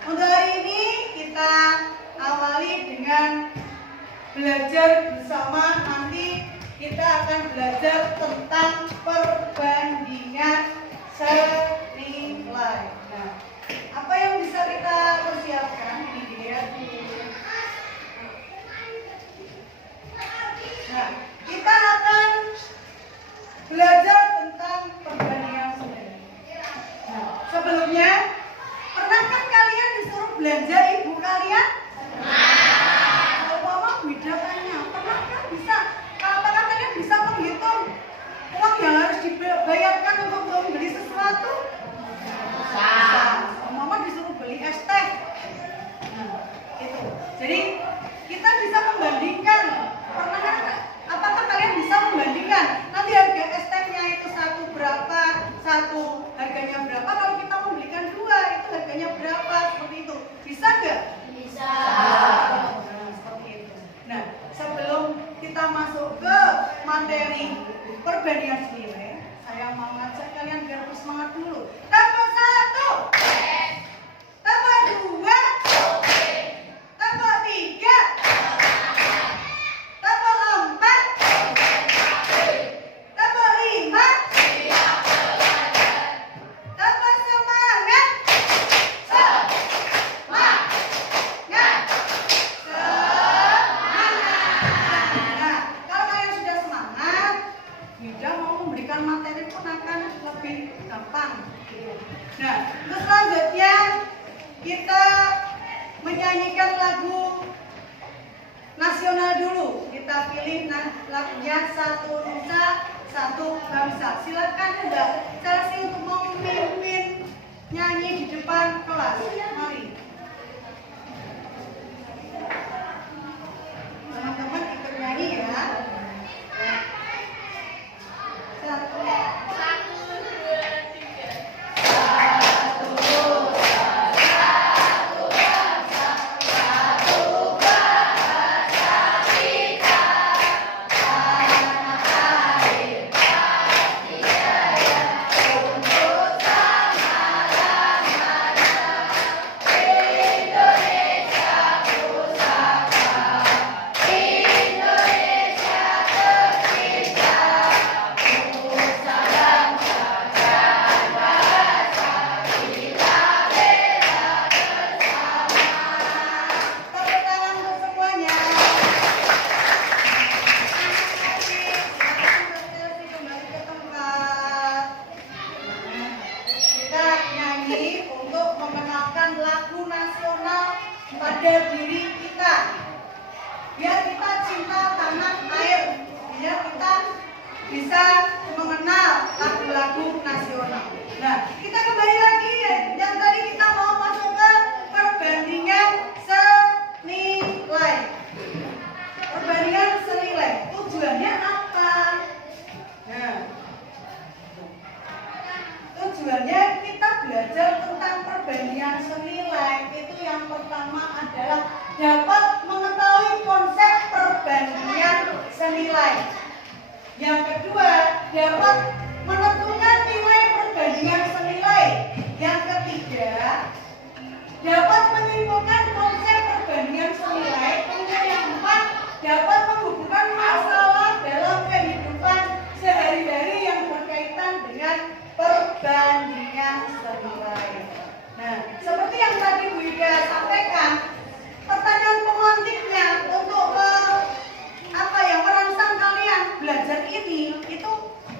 Untuk hari ini kita awali dengan belajar bersama. Nanti kita akan belajar tentang perbandingan senilai. Nah, apa yang bisa kita persiapkan? Ini dia. Nah, kita akan belajar tentang perbandingan senilai. Nah, sebelumnya, pernahkah kalian disuruh belanja ibu kalian? Kalau mama beda tanya, pernahkah bisa? Apakah kalian bisa menghitung uang yang harus dibayarkan untuk membeli sesuatu? Bisa. Mama disuruh beli es teh. Nah, itu. Jadi kita bisa membandingkan. Apakah kalian bisa membandingkan? Nanti harga es tehnya itu satu berapa? Satu harganya berapa? Kalau kita membelikan dua itu harganya berapa? Seperti itu. Bisa nggak? Bisa. Nah, seperti itu. Nah, sebelum kita masuk ke materi perbandingan senilai, saya mau ngajak kalian biar bersemangat dulu. Tambah satu, tambah dua, tambah tiga, tambah empat, tambah lima, tambah semangat, Nah, kalau kalian sudah semangat, Wida mau memberikan materi pun akan lebih gampang. Nah, terus selanjutnya kita menyanyikan lagu nasional dulu. Kita pilih lagunya Satu Nusa Satu Bangsa. Silakan Mbak Chelsea untuk memimpin nyanyi di depan kelas. Mari. Teman-teman ikut nyanyi ya. Satu. Pada diri kita, biar kita cinta tanah air, biar kita bisa mengenal lagu-lagu nasional. Nah, kita kembali lagi yang tadi kita mau masuk ke perbandingan senilai. Perbandingan senilai tujuannya apa? Nah, tujuannya kita belajar tentang perbandingan senilai. Itu yang pertama adalah dapat mengetahui konsep perbandingan senilai. Yang kedua, dapat menentukan nilai perbandingan senilai. Yang ketiga, dapat menyimpulkan konsep perbandingan senilai. Kemudian yang keempat, dapat menghubungkan masalah dalam kehidupan sehari-hari yang berkaitan dengan perbandingan senilai. Nah, seperti yang tadi Bu Ida sampaikan, pertanyaan pemantiknya untuk merangsang kalian belajar ini itu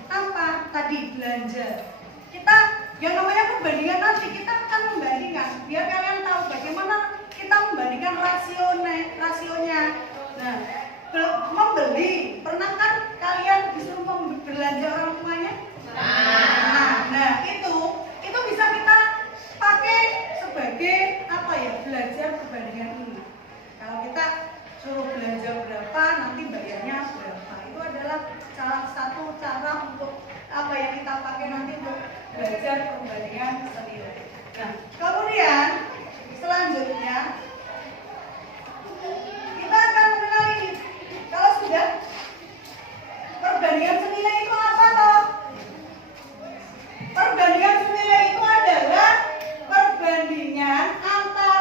apa? Tadi belanja. Kita yang namanya perbandingan nanti kita akan membandingkan biar kalian tahu bagaimana kita membandingkan rasionya. Nah, membeli, pernah kan kalian disuruh belanja orang tuanya? Nah, itu bisa kita pakai sebagai belajar perbandingan ini. Kalau kita suruh belanja berapa, nanti bayarnya berapa. Itu adalah salah satu cara untuk yang kita pakai nanti untuk belajar perbandingan senilai. Nah, kemudian selanjutnya kita akan mengenal ini. Kalau sudah perbandingan senilai itu apa toh? Perbandingan senilai itu adalah perbandingan antara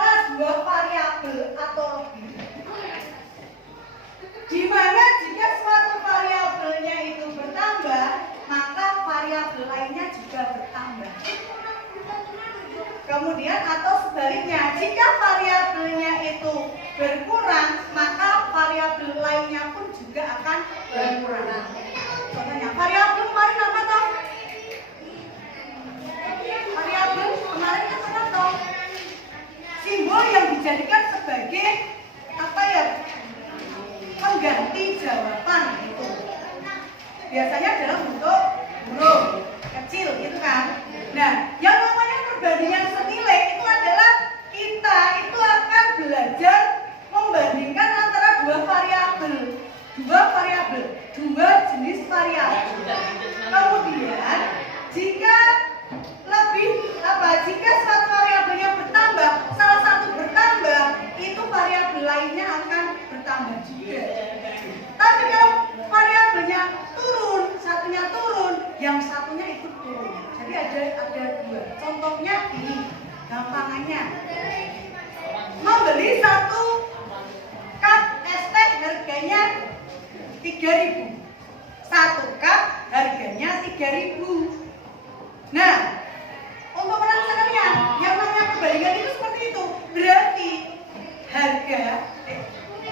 itu berkurang, maka variabel lainnya pun juga akan berkurang. Contohnya, variabel kemarin apa toh? Variabel kemarin apa toh? Simbol yang dijadikan sebagai apa ya? Pengganti jawaban itu. Biasanya dalam bentuk huruf kecil gitu kan. Nah, yang namanya perbandingan senilai itu adalah kita itu akan belajar membandingkan antara dua variabel, dua jenis variabel. Kemudian jika jika suatu variabelnya bertambah, salah satu bertambah, itu variabel lainnya akan bertambah juga. Tapi kalau variabelnya turun, satunya turun, yang satunya ikut turun. Jadi ada dua. Contohnya ini, gampangannya. Membeli satu cup es teh harganya 3.000. Satu cup harganya 3.000. Nah, untuk merasakannya, yang namanya perbandingan itu seperti itu. Berarti harga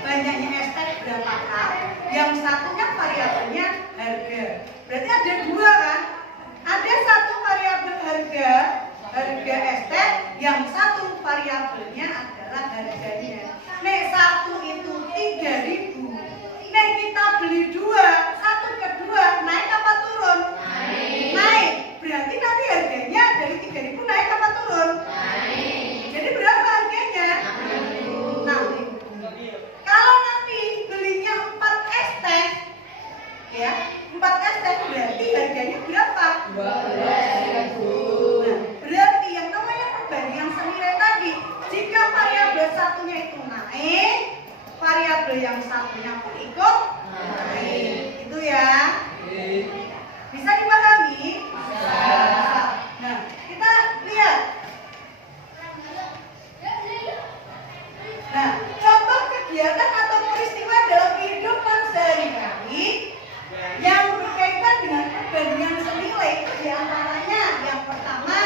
banyaknya es teh berapa cup, yang satunya variabelnya harga. Berarti ada dua kan? Ada satu variabel harga es teh, yang satu variabelnya adalah harganya. Nih satu itu 3.000. Nih kita beli dua, satu kedua naik apa turun? Naik. Berarti nanti harganya dari 3.000 naik apa turun? Naik. Jadi berapa harganya? 6.000. Kalau nanti belinya 4 es teh, ya 4 es teh berarti harganya berapa? 12.000. Nah, berarti yang namanya perbandingan senilai tadi, jika variabel satunya itu naik, variabel yang satunya pun ikut naik. Itu ya. Bisa dipahami? Bisa. Nah, kita lihat. Nah, contoh kegiatan atau peristiwa dalam kehidupan sehari-hari yang berkaitan dengan perbandingan senilai itu diantaranya yang pertama,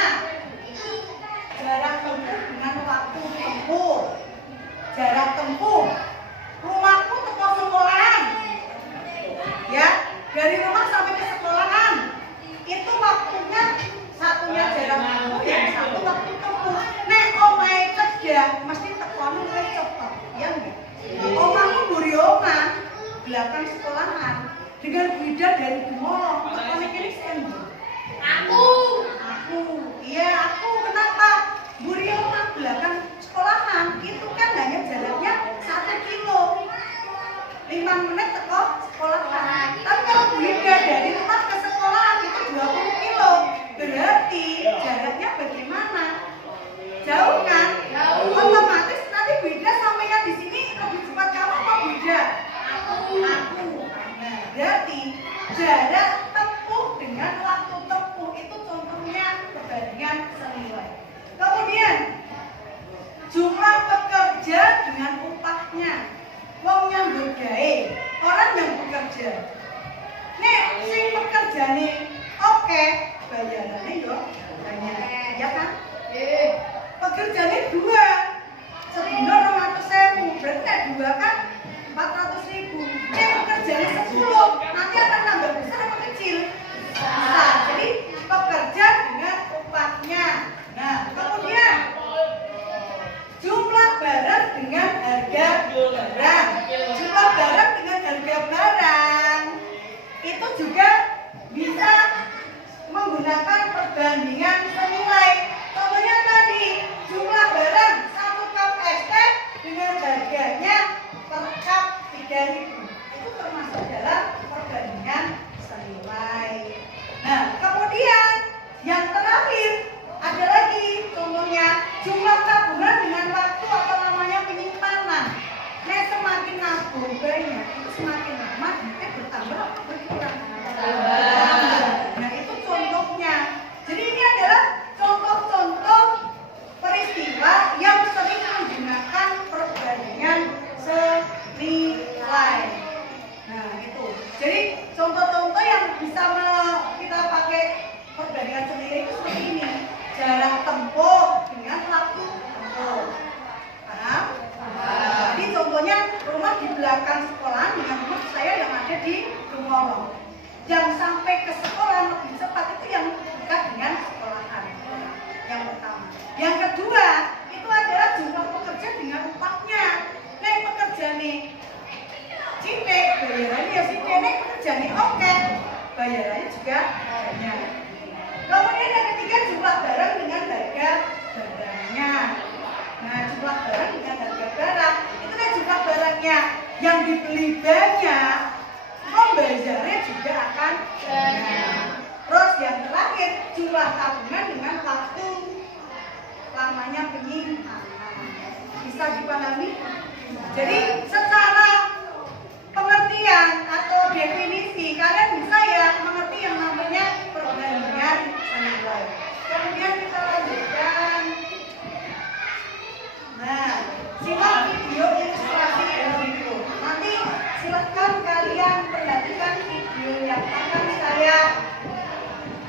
jarak tempuh dengan waktu tempuh. Jarak tempuh, rumahku ke sekolahan, ya, dari rumah sampai ke sekolahan itu waktunya satunya jarak tempuh, yang satu waktu tempuh. Nek omahe cedhak mesti tekono luwih cepet, ya enggak? Omahku mburi omah belakang sekolahan dengan beda dari Bumolong. Tekone kene sendi. Aku. Iya, aku. Kenapa? Mburi omah belakang sekolahan itu kan hanya jaraknya 1 kilo. 5 menit teko sekolahan. Tapi kalau beda dari rumah ke sekolahan itu 20 kilo. Berarti jaraknya bagaimana? Jauh kan? Jauh. Otomatis nanti beda sampainya di sini lebih cepat kamu apa beda? Aku. Nah, berarti jarak tempuh dengan waktu tempuh itu contohnya perbandingan senilai. Kemudian jumlah pekerja dengan upahnya. Wong nyambut gawe, orang yang bekerja. Nih, sing pekerja nih, oke, bayarannya yo banyak, ya kan? Pekerjanya 2, sedina 200.000, berarti nek 2 kan 400.000. Nek pekerjanya 10, nanti akan nambah besar apa kecil? Besar. Jadi pekerja dengan upahnya. Nah, kemudian jumlah barang dengan harga barang. Jumlah barang dengan harga barang itu juga bisa menggunakan perbandingan senilai. Contohnya tadi, jumlah barang 1 cup es teh dengan harganya per cup 3.000. Itu termasuk dalam perbandingan senilai. Nah, kemudian yang terakhir ada lagi contohnya jumlah tabungan dengan waktu atau namanya penyimpanan. Nah, semakin nabung banyak, itu semakin lama duitnya bertambah atau berkurang? Bertambah. Nah, itu contohnya. Jadi ini adalah contoh-contoh peristiwa yang sering menggunakan perbandingan senilai. contohnya rumah di belakang sekolah dengan rumah saya yang ada di Rumorong. Yang sampai ke sekolah lebih cepat itu yang dekat dengan sekolahan. Yang pertama. Yang kedua, itu adalah jumlah pekerja dengan upahnya. Nah, pekerja nih Cine, bayarannya ya Cine, nih pekerja nih oke, bayarannya juga banyak. Kemudian yang ketiga, jumlah barang dengan harga barangnya. Nah, jumlah barang dengan harga barang itu kan jumlah barangnya yang dibeli banyak, membayarnya juga akan banyak. Terus yang terakhir, jumlah tabungan dengan waktu lamanya penyimpanan. Bisa dipahami? Jadi secara pengertian atau definisi kalian bisa ya mengerti yang namanya perbandingan nilai. Kemudian kita lanjutkan. Nah, simak video ilustrasi itu. Nanti silakan kalian perhatikan video yang akan saya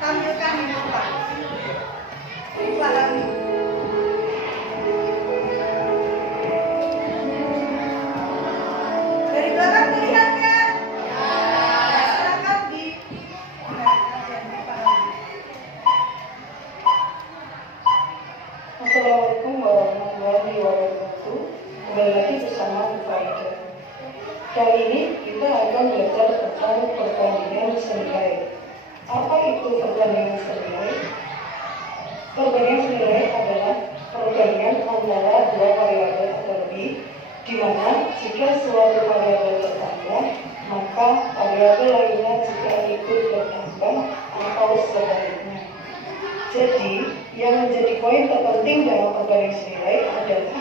tampilkan di depan. Dipahami. Dari belakang terlihat kan? Ya, silakan di Assalamualaikum warahmatullahi wabarakatuh. Kembali lagi bersama Bu Faida. Kali ini kita akan belajar tentang perbandingan senilai. Apa itu perbandingan senilai? Perbandingan senilai adalah perbandingan antara dua variabel atau lebih, di mana jika suatu variabel bertambah, maka variabel lainnya juga ikut bertambah atau sebaliknya. Jadi, yang menjadi poin terpenting dalam perbandingan senilai adalah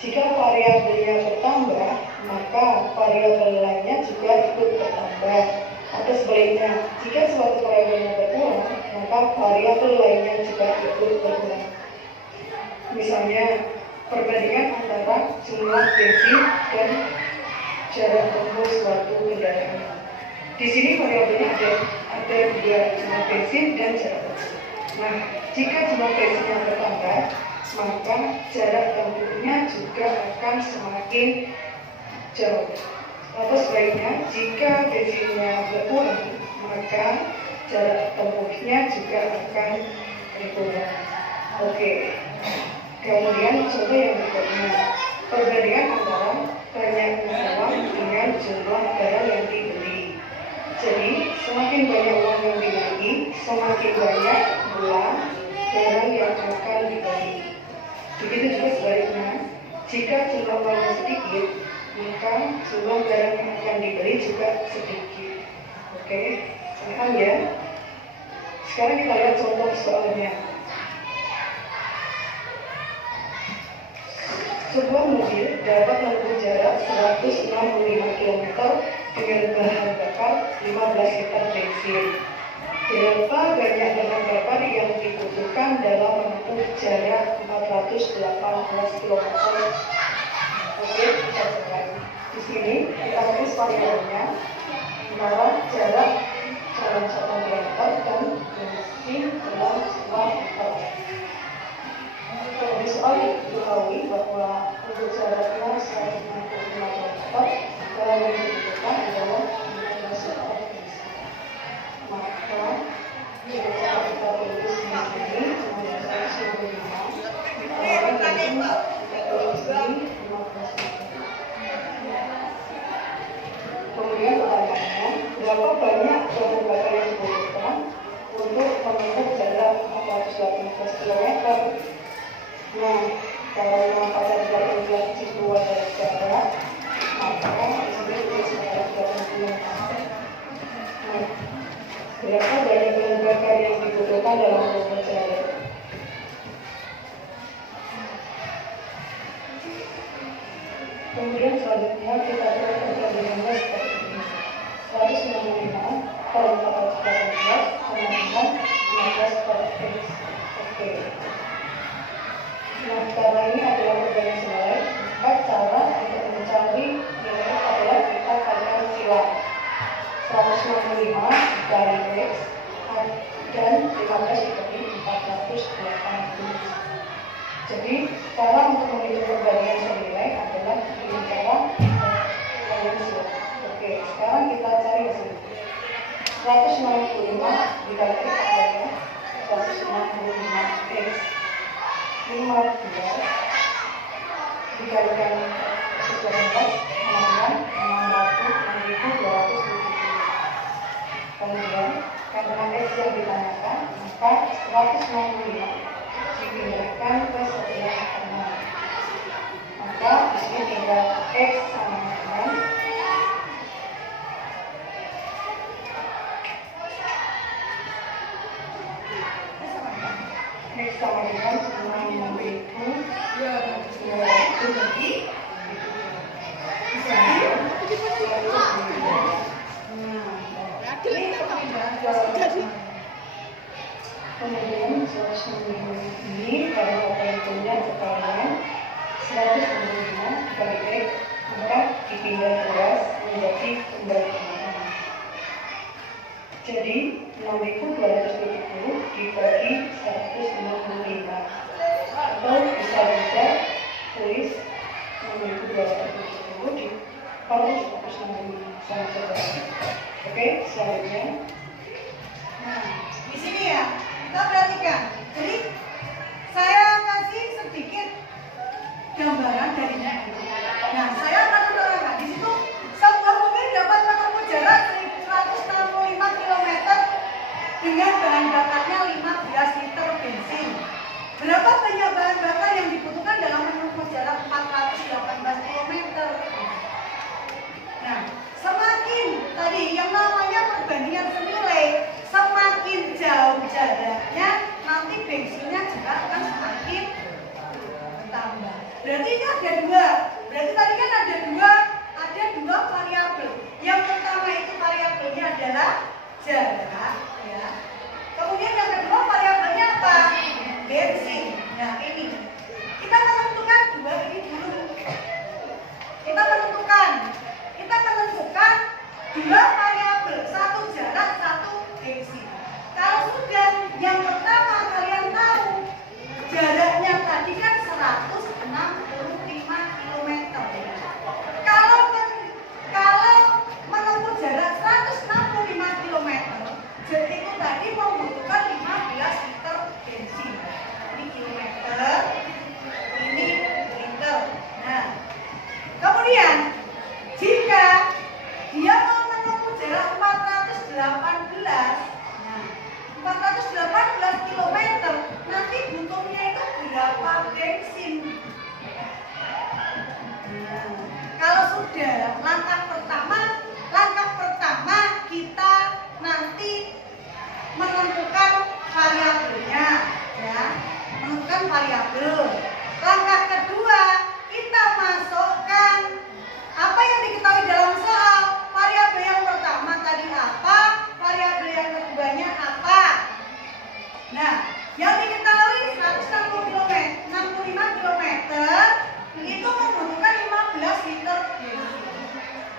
jika variabelnya bertambah, maka variabel lainnya juga ikut bertambah. Atau sebaliknya, jika suatu variabelnya berkurang, maka variabel lainnya juga ikut berkurang. Misalnya, perbandingan antara jumlah bensin dan jarak tempuh suatu kendaraan. Di sini variabelnya ada dua, jumlah bensin dan jarak tempuh. Nah, jika jumlah bensinnya bertambah, maka jarak tempuhnya juga akan semakin jauh. Atau sebaliknya, jika bensinnya berkurang, maka jarak tempuhnya juga akan berkurang. Oke. Kemudian contoh yang berikutnya, perbandingan antara banyaknya uang dengan jumlah barang yang dibeli. Jadi, semakin banyak uang yang dimiliki, semakin banyak pula barang yang akan dibeli. Begitu juga sebaliknya, jika jumlah uangnya sedikit, maka jumlah barang yang akan dibeli juga sedikit. Oke, paham ya? Sekarang kita lihat contoh soalnya. Sebuah mobil dapat menempuh jarak 165 km dengan bahan bakar 15 liter bensin. Berapa banyak bahan bakar yang dibutuhkan dalam menempuh jarak 418 km? Oke, kita coba. Di sini kita tulis variabelnya antara jarak dalam 1 km dan bensin dalam 1 liter. Di soal diketahui bahwa untuk jaraknya 165 km barang yang dibutuhkan adalah 15 liter bensin. Maka jika kita tulis di sini 165 kemudian bensin kita tulis di 15 liter. Kemudian pertanyaannya, berapa banyak bahan bakar yang dibutuhkan untuk menempuh jarak 418 km? Nah, kalau 418 itu adalah jarak, maka disebut sebagai 418. Nah, berapa banyak bahan bakar yang dibutuhkan dalam menempuh jarak? Kemudian selanjutnya kita buat perbandingannya seperti ini. 165 per 418 sama dengan 15 per X. Oke. Nah, karena ini adalah perbandingan senilai, maka cara untuk mencari nilai adalah kita kalikan silang 165 dari X dan 15 dibagi 480. Jadi, cara untuk menghitung perbandingan senilai adalah dengan cara 165 dikali X adalah 165 X 15 dikalikan 19 sama dengan 6.270. Kemudian karena X yang ditanyakan, maka 165 dipindahkan ke sebelah kanan. Maka di sini tinggal X sama dengan X sama dengan 6.270. Kemudian 165 ini pada operasinya sekalian 165 dikali X, maka dipindah keras menjadi kembali kanan. Jadi 6.270 dibagi 165, atau bisa juga tulis 6.270 dibagi 165 sama saja. Oke, selanjutnya. Nah, di sini ya, kita perhatikan. Jadi saya kasih sedikit gambaran darinya. Nah, saya akan menerangkan di situ sebuah mobil dapat menempuh jarak 165 km dengan bahan bakarnya 15 liter bensin. Berapa banyak bahan bakar yang dibutuhkan dalam menempuh jarak 418 km? Nah, semakin tadi yang namanya perbandingan senilai, semakin jauh jaraknya, nanti bensinnya juga akan semakin bertambah. Berarti ini ada dua. Berarti tadi kan ada dua variabel. Yang pertama itu variabelnya adalah jarak, ya. Kemudian yang kedua variabelnya apa? Bensin. Nah ini kita menentukan dua ini dulu. Kita menentukan dua variabel, satu jarak, satu bensin. Kalau sudah yang pertama kalian tahu jaraknya tadi kan 165 km. Kalau menempuh jarak 165 km, jadi itu tadi membutuhkan 15 liter bensin. Ini kilometer, ini liter. Nah, kemudian jika dia mau menempuh jarak 418 km, nanti butuhnya itu berapa bensin? Nah, kalau sudah langkah pertama kita nanti menentukan variabelnya, ya, menentukan variabel. Langkah kedua kita masukkan apa yang diketahui dalam soal. Variabel yang pertama tadi apa? Variabel yang keduanya apa? Nah, yang diketahui 65 km itu membutuhkan 15 liter bensin.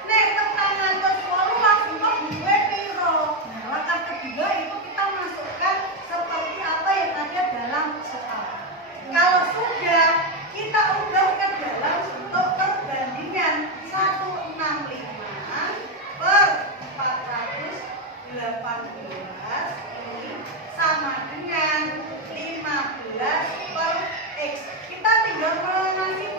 Nek tekan atas walu langsung kok gue piro. Nah, langkah kedua itu kita masukkan seperti apa yang ada dalam soal. Kalau sudah kita ubah ke dalam bentuk perbandingan 165 per 418 ini sama dengan 15 per X. Kita tinggal mengasih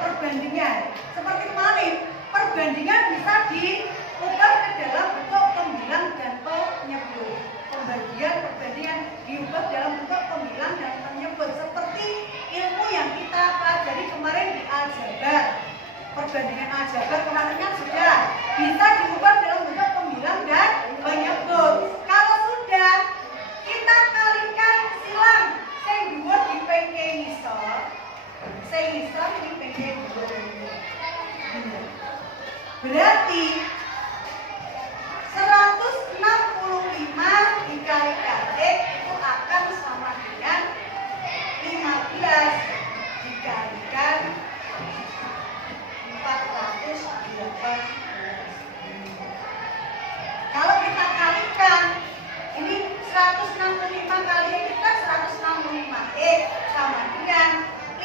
perbandingan. Seperti kemarin, perbandingan bisa diubah ke dalam bentuk pembilang dan penyebut. Perbandingan diubah dalam bentuk pembilang dan penyebut. Seperti ilmu yang kita pelajari kemarin di aljabar. Perbandingan aljabar kemarin kan sudah bisa diubah dalam bentuk pembilang dan penyebut. Kalau sudah, kita kalikan silang sing dhuwur dipengke ngisor. Sing ngisor dipengke dhuwur. Berarti 165 dikali kali itu akan sama dengan 15 dikalikan 418. Kalau kita kalikan ini 165 kali kita 165 sama dengan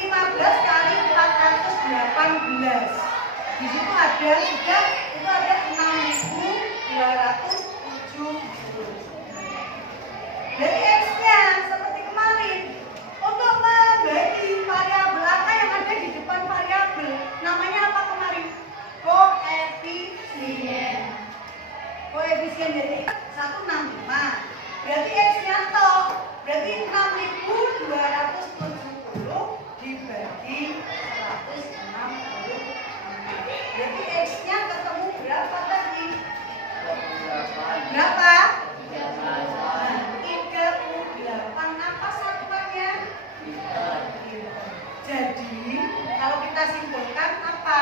15 kali 418. Di situ ada juga itu ada 6.270. Jadi X-nya seperti kemarin, untuk membagi variabel apa yang ada di depan variabel, namanya apa kemarin? Koefisien. Koefisien jadi 165. Berarti X-nya toh, berarti 6.270 dibagi 160. Berarti X-nya ketemu berapa tadi? Berapa? 38. Apa satuannya? Jadi, kalau kita simpulkan apa?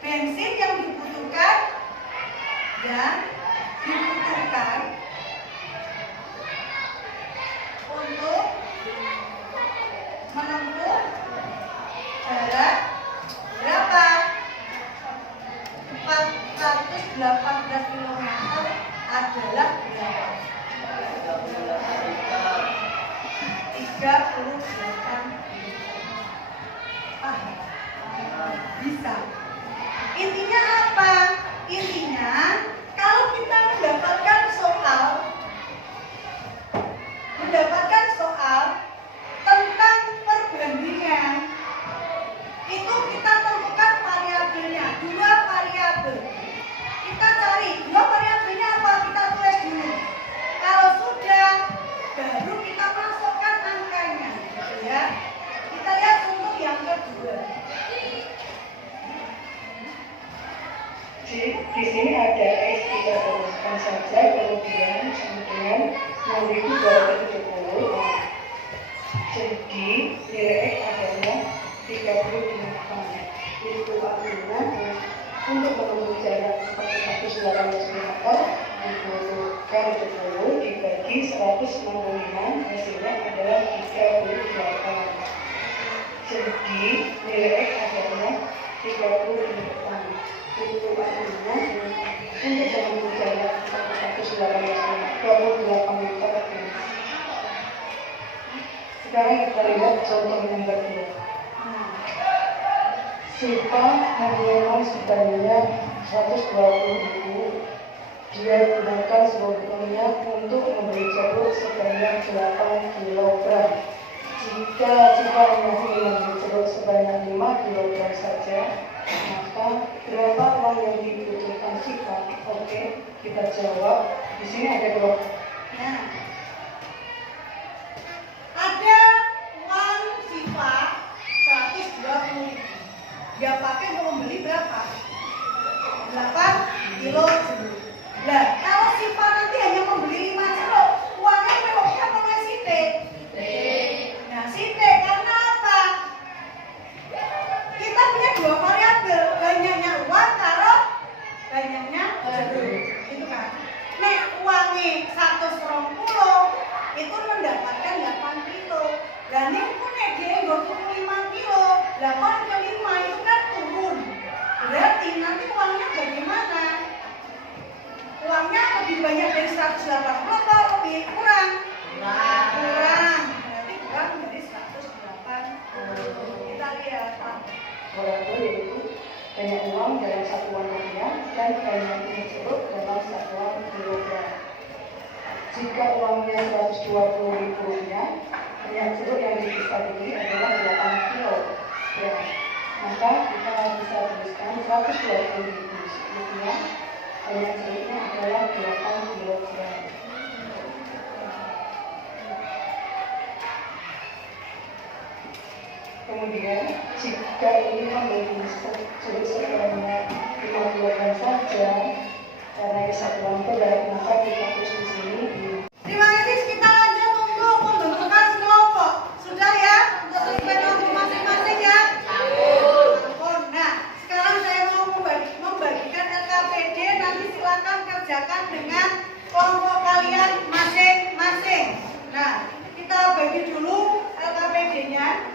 Bensin yang dibutuhkan untuk menempuh jarak berapa? 418 km adalah berapa? 38 bisa. Intinya apa? Intinya kalau kita mendapatkan soal tentang perbandingan, itu kita tentukan variabelnya, 2 variabel. Kita cari 2 variabelnya apa, kita tulis dulu. Kalau sudah, baru kita masukkan angkanya, gitu ya. Kita lihat untuk yang kedua. Di sini ada X kita teruskan saja, kemudian sama dengan 6.270. Jadi nilai X adalah 38. Itu artinya untuk menempuh jarak 418 meter dibutuhkan 70 dibagi 165, hasilnya adalah 38. Jadi nilai X adalah 38. Itu artinya untuk menempuh jarak 418 meter. Sekarang kita lihat contoh nomor 2. Siva memiliki sebanyak 120.000. Dia gunakan sebelumnya untuk membeli jeruk sebanyak 8 kg. Jika Siva hanya membeli jeruk sebanyak 5 kg saja, maka berapa uang yang dibutuhkan Siva? Oke, kita jawab. Di sini ada 2. Nah, ada uang Siva 120.000. Dia pakai untuk membeli berapa? 8 kilo jeruk. Nah, kalau Siva nanti hanya membeli 5 jeruk, uangnya berapa apa Site? Nah, Site karena apa? Kita punya 2 variabel, banyaknya uang karo banyaknya jeruk. Itu kan. Nek uangnya 120 itu mendapatkan 8 kilo. Dan ini pun nek dia 25 kilo, 8 ke 5 itu kan turun. Berarti nanti uangnya bagaimana? Uangnya lebih banyak dari 180 atau lebih kurang? Kurang. Berarti kurang dari 180. Kita lihat. Variabel yaitu banyak uang dalam satuan rupiah dan banyaknya jeruk dalam satuan kilogram. Jika uangnya 120.000 rupiah, banyak jeruk yang bisa dibeli adalah 8 kilogram. Maka kita bisa tuliskan 120.000 rupiah, banyak jeruknya adalah 8 kilogram. Kemudian, jika ini membeli jeruk sebanyak 5 kg saja, karena kesatuan berat, maka kita tulis di sini. Terima kasih, kita lanjut untuk pembentukan kelompok. Sudah ya? Untuk sesuai kelompok masing-masing ya? Nah, sekarang saya mau membagikan LKPD. Nanti silakan kerjakan dengan kelompok kalian masing-masing. Nah, kita bagi dulu LKPD-nya.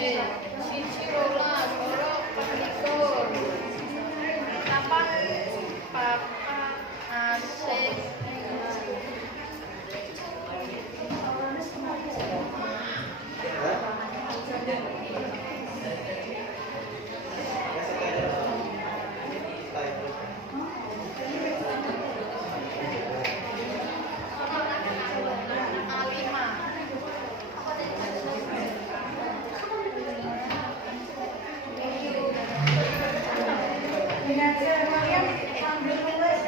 Siji rolas loro patlikur papat papat asih Dengan kalian ambil tulis.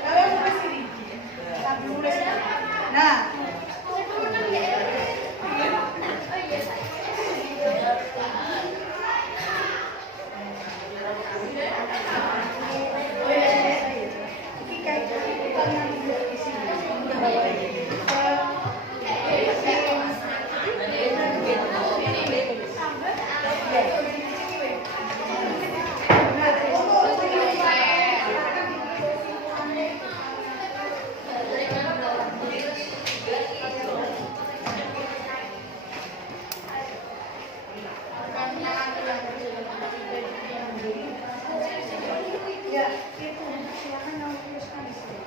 Kalian tulis ini. Sambil tulis. Nah, ya, itu silakan kamu tuliskan di sini.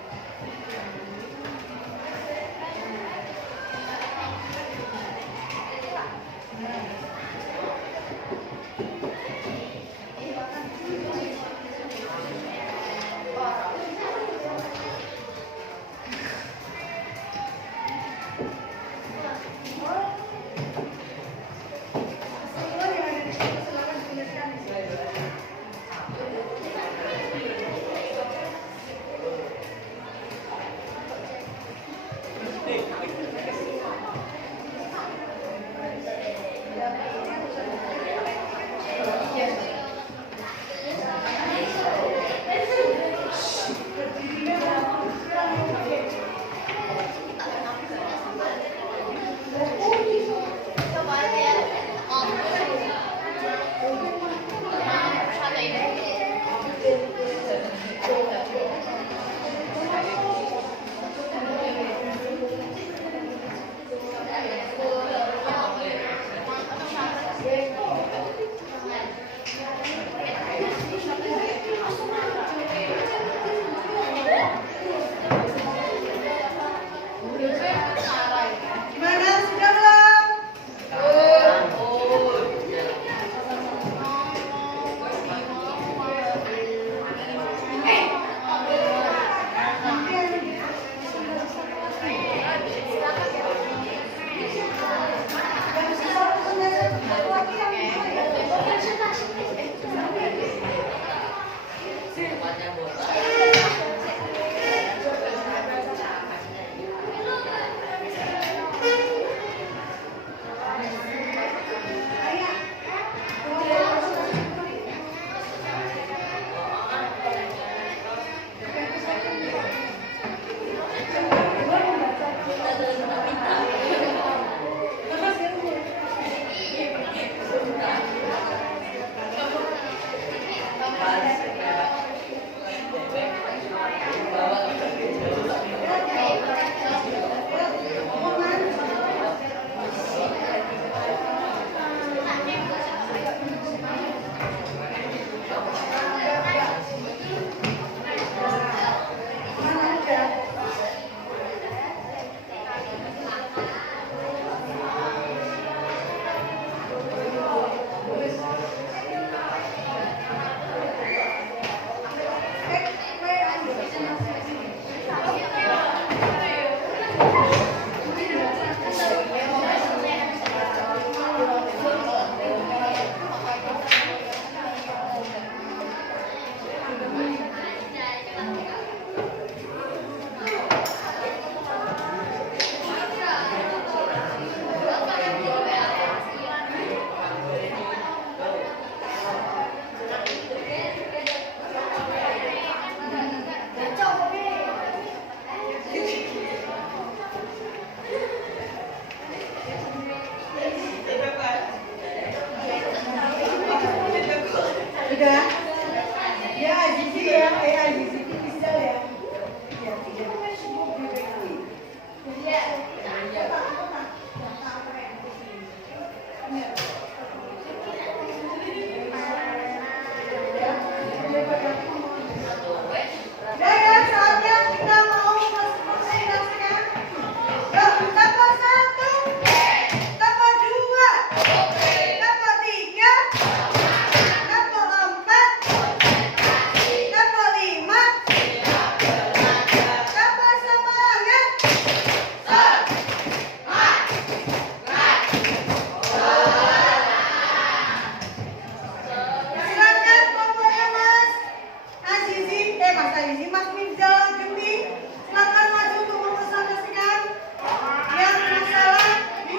Semua yang ada di situ silakan tuliskan di sini. Gimana? Sudah belum? ini Mas Mifzal Genti, silakan maju untuk mempresentasikan yang masalah 2.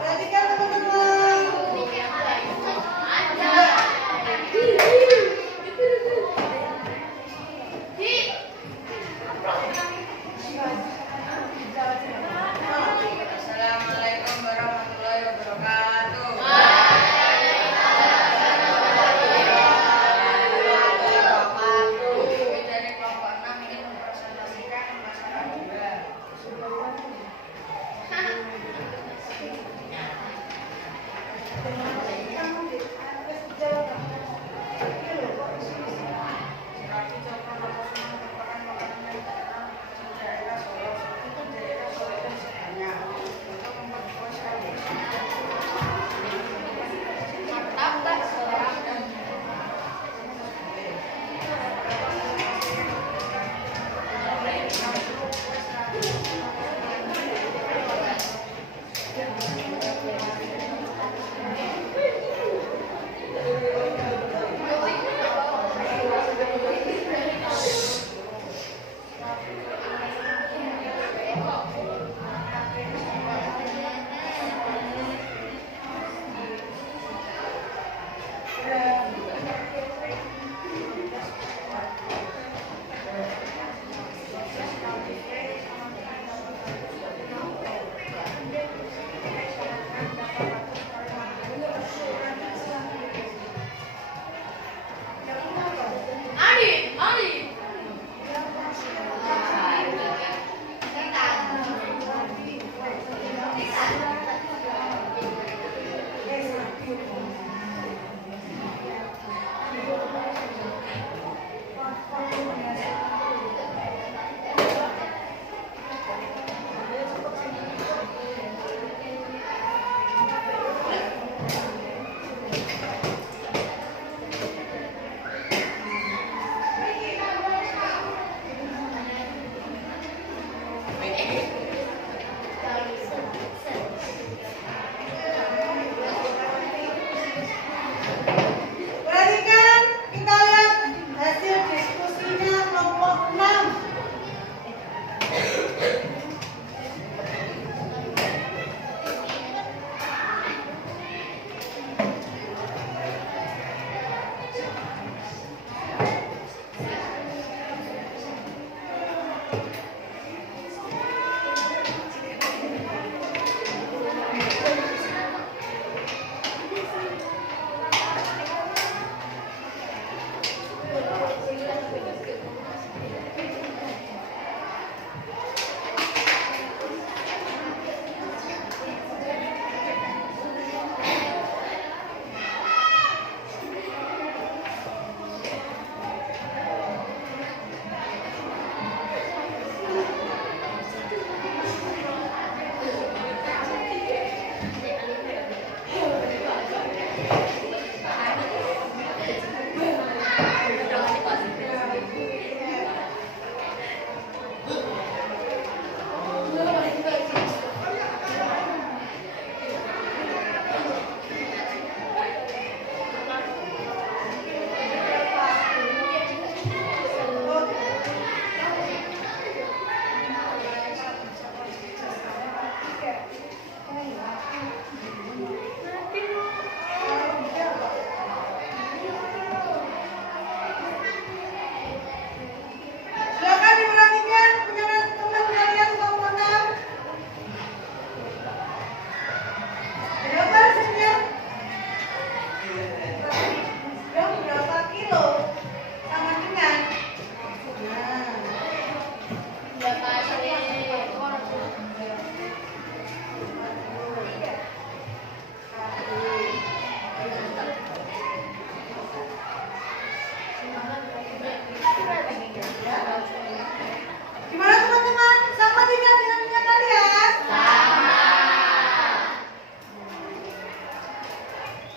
Perhatikan teman-teman.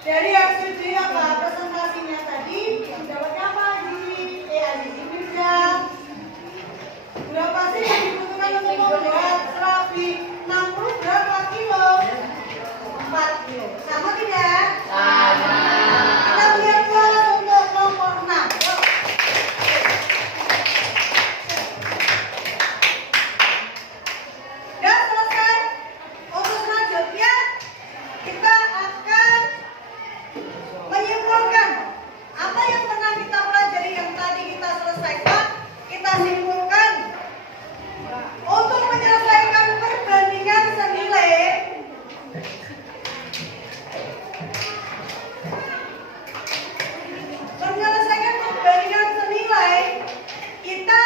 Jadi yang setuju apa presentasinya tadi? Jawabnya apa Azizi? Azizi Mirza. Berapa sih yang dibutuhkan untuk membuat serabi 60 berapa kilo? 4 kilo. Sama tidak? Sama. Kita lihat kelas untuk kelompok 6. Yuk. Dan selesai. Untuk selanjutnya kita akan menyimpulkan apa yang pernah kita pelajari yang tadi kita selesaikan. Kita simpulkan untuk menyelesaikan perbandingan senilai. Menyelesaikan perbandingan senilai, kita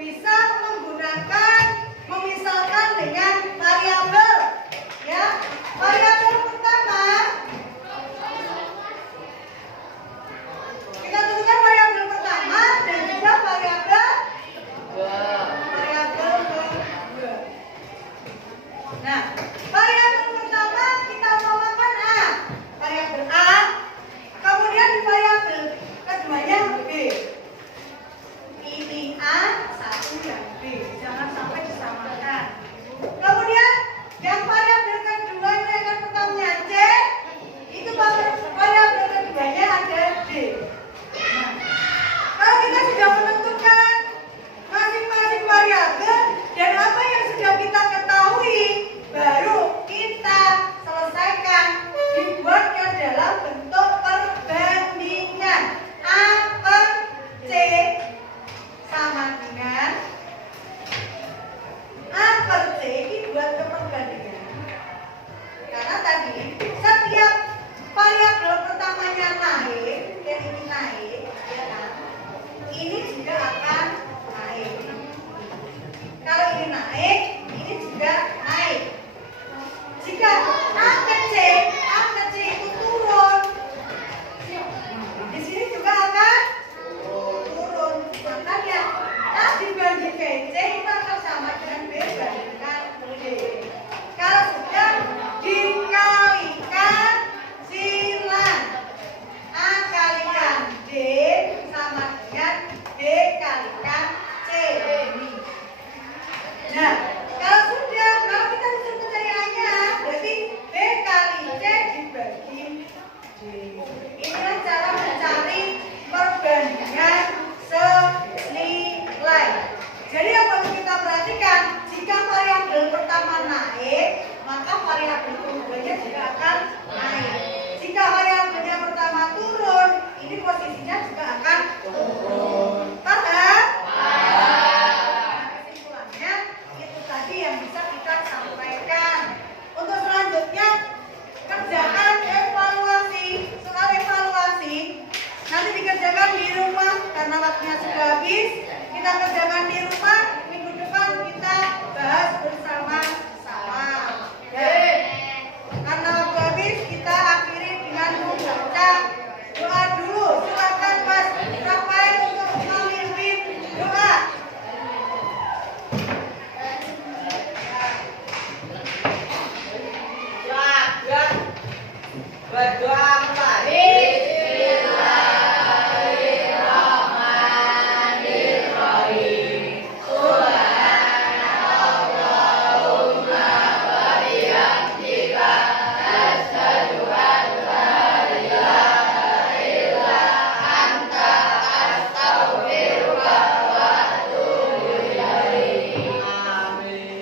bisa menggunakan memisalkan dengan variabel. Ya, variabel pertama kita tentukan variabel pertama dan juga variabel kedua. Nah, variabel pertama kita umpamakan A, variabel A. Kemudian di variabel keduanya B. Ini A, satu yang B. Jangan sampai disamakan. Kemudian yang variabel kedua itu yang pertamanya C, itu variabel keduanya ada D. Nah, kalau kita sudah menentukan masing-masing variabel dan apa yang sudah kita ketahui, baru kita selesaikan dibuatnya dalam bentuk perbandingan. A per C sama dengan A per C dibuat ke perbandingan. Karena tadi setiap variabel pertamanya naik, dan ini naik, ya kan? Ini juga akan naik. Kalau ini naik, ini juga naik. Jika A ke C itu turun, di sini juga akan turun. Makanya A dibandingkan C itu akan sama dengan B bandingkan D. Kalau sudah dikalikan silang A kalikan D sama dengan D kalikan C. Nah, kalau sudah, kalau kita disuruh mencari A-nya, berarti B kali C dibagi D. Inilah cara mencari perbandingan senilai. Jadi yang perlu kita perhatikan, jika variabel pertama naik, maka variabel keduanya juga akan naik. Jika variabelnya pertama turun, ini posisinya juga akan turun. Paham? Kesimpulannya itu tadi yang bisa kita sampaikan. Untuk selanjutnya kerjakan evaluasi, soal evaluasi nanti dikerjakan di rumah karena waktunya sudah habis. Kita kerjakan di rumah, minggu depan kita bahas bersama-sama. Karena waktu habis, kita akhiri dengan membaca doa dulu. Silakan Mas Rafael untuk memimpin doa. Berdoa mulai.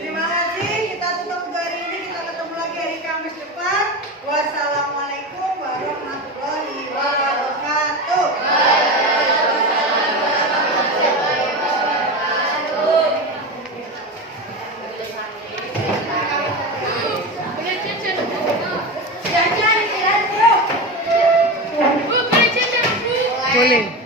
Terima kasih. Kita tutup untuk hari ini. Kita ketemu lagi hari Kamis depan. Wassalamualaikum warahmatullahi wabarakatuh. Boleh jajan Bu. Jajan, Bu. Bu, boleh jajan Bu. Boleh.